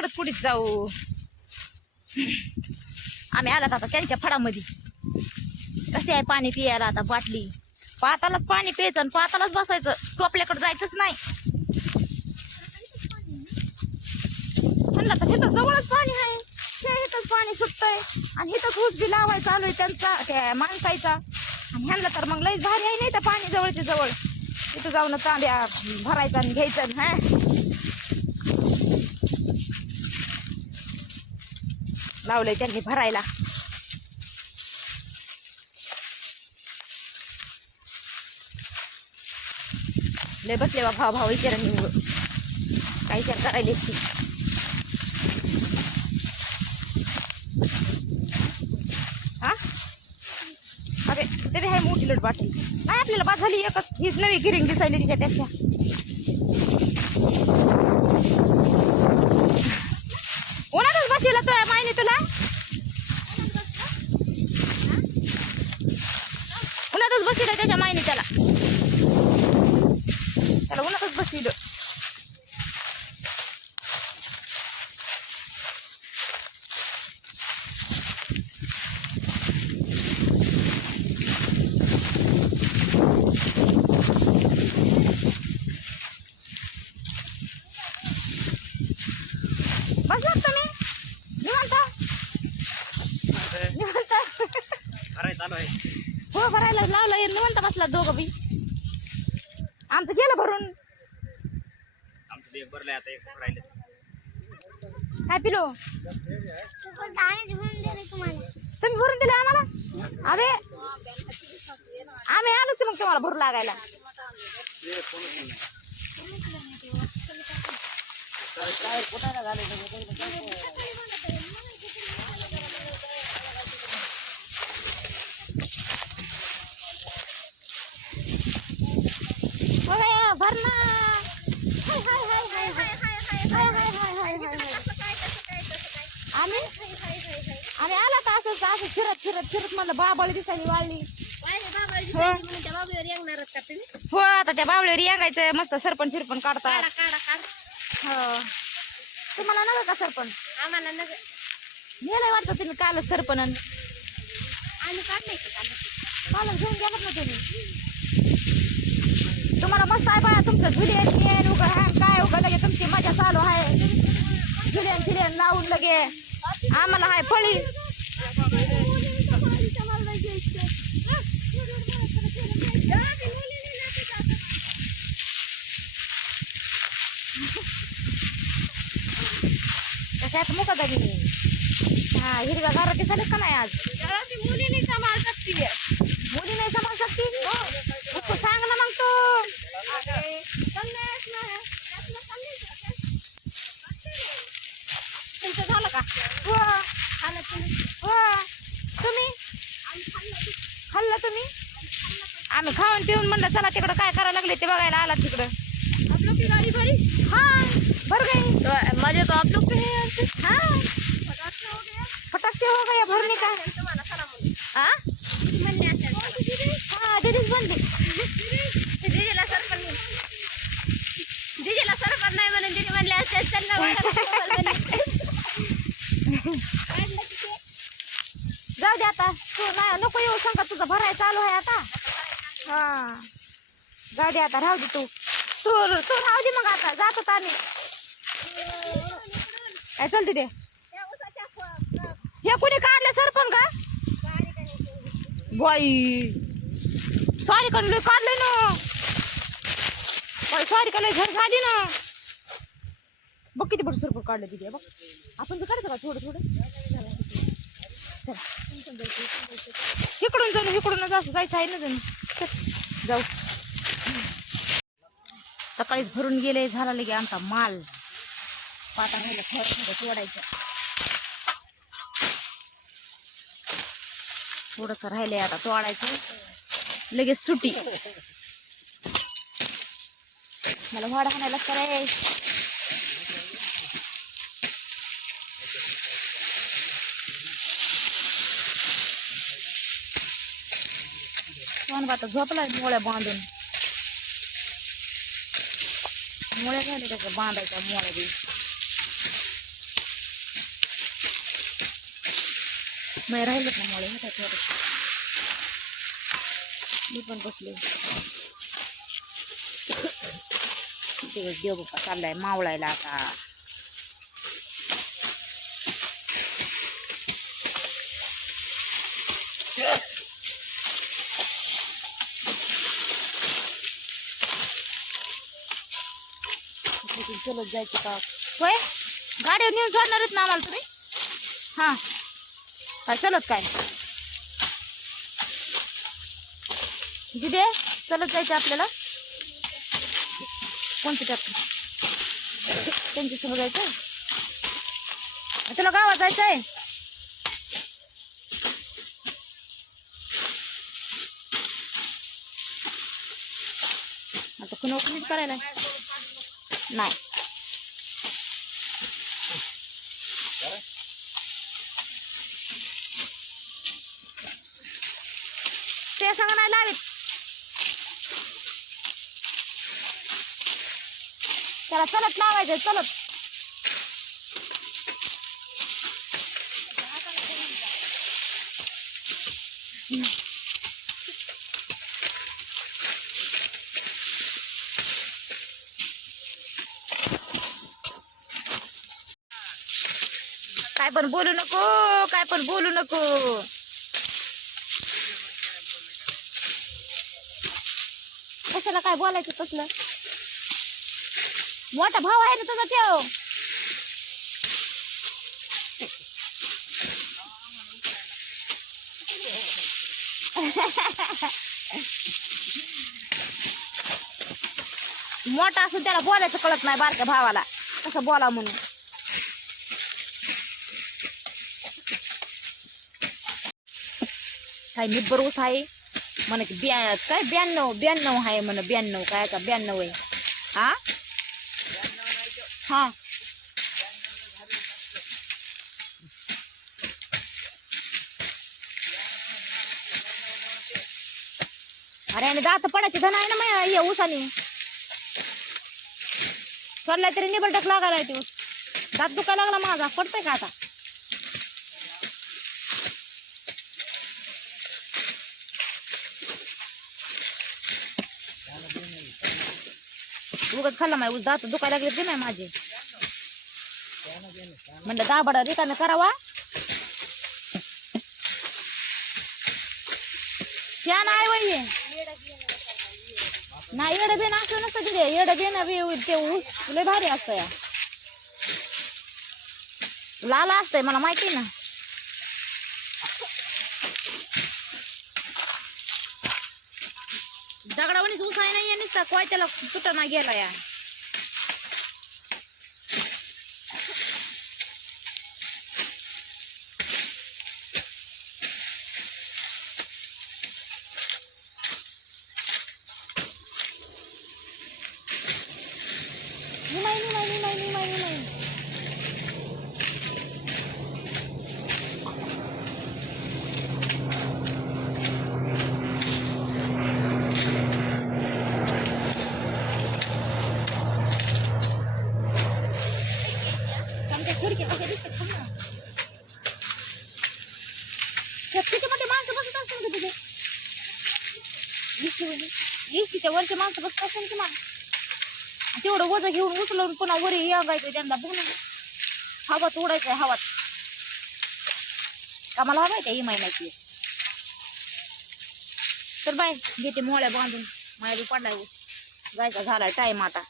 तिकडच पुढेच जाऊ. आम्ही आलात आता त्यांच्या फडामध्ये. कसे आहे पाणी पियाला आता बाटली. पातालाच पाणी प्यायचं आणि पातालाच बसायचं, टोपल्याकडे जायचंच नाही. म्हणलं तर इथं जवळच पाणी आहे, इथंच पाणी सुटतंय आणि इथंच ऊस बी लावायचं चालू आहे त्यांचा, त्या माणसायचा. आणि ह्यांना तर मग लईच भारी आहे नाही तर पाणी जवळच्या जवळ. इथं जाऊन तांब्या भरायचा आणि घ्यायचं. हा लावलंय त्यांनी भरायला. लय बसले बा भाव विचारा काही शेअर करायला ती. हा अरे तरी आहे मोठी लट बाटली. नाही आपल्याला बाद झाली एकच, हीच नवी गिरिंग दिसायली तिच्यापेक्षा. उन्हातच बसवला तो माहिती तुला, उन्हातच बसवलं त्याच्या माहिती त्याला उन्हातच बसविलं. बसलात तुम्ही निवांत निवांत. हो भरायला लावला निवांत बसला दोघं बी. आमचं गेलं भरून. काय पिलो तुम्ही भरून दिले आम्हाला. अरे आम्ही आलोच मग तुम्हाला भरू लागायला. भरणा आम्ही आला तर असं असं फिरत फिरत फिरत म्हणलं बाबाळी दिसायली वाळली. हो आता त्या बावळीवर यांगायचं मस्त सरपण फिरपण काढता. हो तुम्हाला नव्हे का सरपण? आम्हाला गेलंय वाटतं तुम्ही कालच सरपण. आम्ही काढलंय कालच घेऊन गेलात ना तुम्ही. तुम्हाला मस्त आहे बाया तुमचं झुलियन उघड काय उघड लगे तुमची मजा चालू आहे. झुलियन लावून लगे आम्हाला आहे फळी. कशात मुका तरी हा हिरव्या गाराटी झाले का नाही? आज मुली नाही सांभाळ शकती, मुली नाही सांभाळ शकती. सांग ना मग तू. तुमचं झालं का? हो खाल्लं तुम्ही. हो तुम्ही खाल्लं तुम्ही. आम्ही खाऊन पिऊन म्हणलं चला तिकडं काय करायला लागले ते बघायला आला तिकडं. आप लोग की गाड़ी भरी? हाँ भर गई. तो मजे तो आप लोग के हैं. हाँ फटाक से हो गया भरने का. हाँ दीदीच बनली. दीदीला सरपण नाही म्हणून दीदी म्हणले असते चल ना. जाऊ दे आता तू नाही नको येऊ सांगा तुझं भराय चालू आहे आता. हा जाऊ दे आता राहू दे तू तू तू राहू दे मग आता जातो आम्ही. काय चलते ते हे कुणी काढलं सरपण का? बाई सॉरी काढलं ना सॉरी काढलं घर झाली ना. बघ किती बरं सरपण काढलं तिथे बघ. आपण बी काढतो का थोडं थोडं. चल इकडून जाऊ इकडूनच असं जायचं आहे ना जाऊ. सकाळीच भरून गेले झाला लगे आमचा माल. पाता राहिलं थोडं तोडायचं. थोडंसं राहिलंय आता तोडायचं लगेच सुटी. मला वाडा हाणायला कराय. आता झोपला मोळ्या बांधून. मोळ्या झाल्या त्याच्या बांधायच्या मोळ्या बी. नाही राहिलं ना मुळे थोडं मी पण बसले. दिवस देव बाप्पा चाललाय मावळायला आता. चलत जायचं का होय? गाडीवर नेऊन सोडणार आहेत ना आम्हाला तुम्ही? हा काय चलत काय दिदे? चलत जायचं आपल्याला? कोणतं ट्रॅक्टर? त्यांच्या समोर जायचं? तुला गावात जायचंय? आता नोकरीच करायला नाही. ते सांगा नाही लावित. त्याला चलत लावायचं चलत. काय पण बोलू नको, काय पण बोलू नको. कशाला काय बोलायचं तसलं? मोठा भाऊ आहे ना तुझा त्यो. मोठा असून त्याला बोलायचं कळत नाही बारक्या भावाला कसं बोला म्हणून. काय निब्बर ऊस आहे म्हण की काय 92 आहे म्हण. 92 काय का 92 आहे. हा हा अरे आणि दात पडायचे धन आहे ना मग या ऊसाने. सोडलाय तरी निबरटक लागायला ते ऊस. दात दुखायला लागला माझा. पडतोय का आता? उगाच खाल्ला माय ऊस. दात दुखायला लागले ते नाही माझे. म्हणलं दाबडा रिकामे करावा. शान आहे वय नाही. येडं बेन असं नसतं तिथे. येडं बेन ते ऊस लय भारी असतं या. लाल असतंय मला माहिती ना. दगडावणीच ऊस आहे नाही नुसता कोयत्याला तुटना गेला या. माणसं बसत असतील का तिथे? इष्टीच्या वरचे माणसं बसत असेल की मला. तेवढं वज घेऊन उचलून पुन्हा वरी यागायचं त्यांना बघ ना. हवात उडायचंय हवात. कामाला हवाय त्या ही महिन्याची. तर बाय घेते मोळ्या बांधून. माझ्या पडलाय जायचा झाला टाइम आता.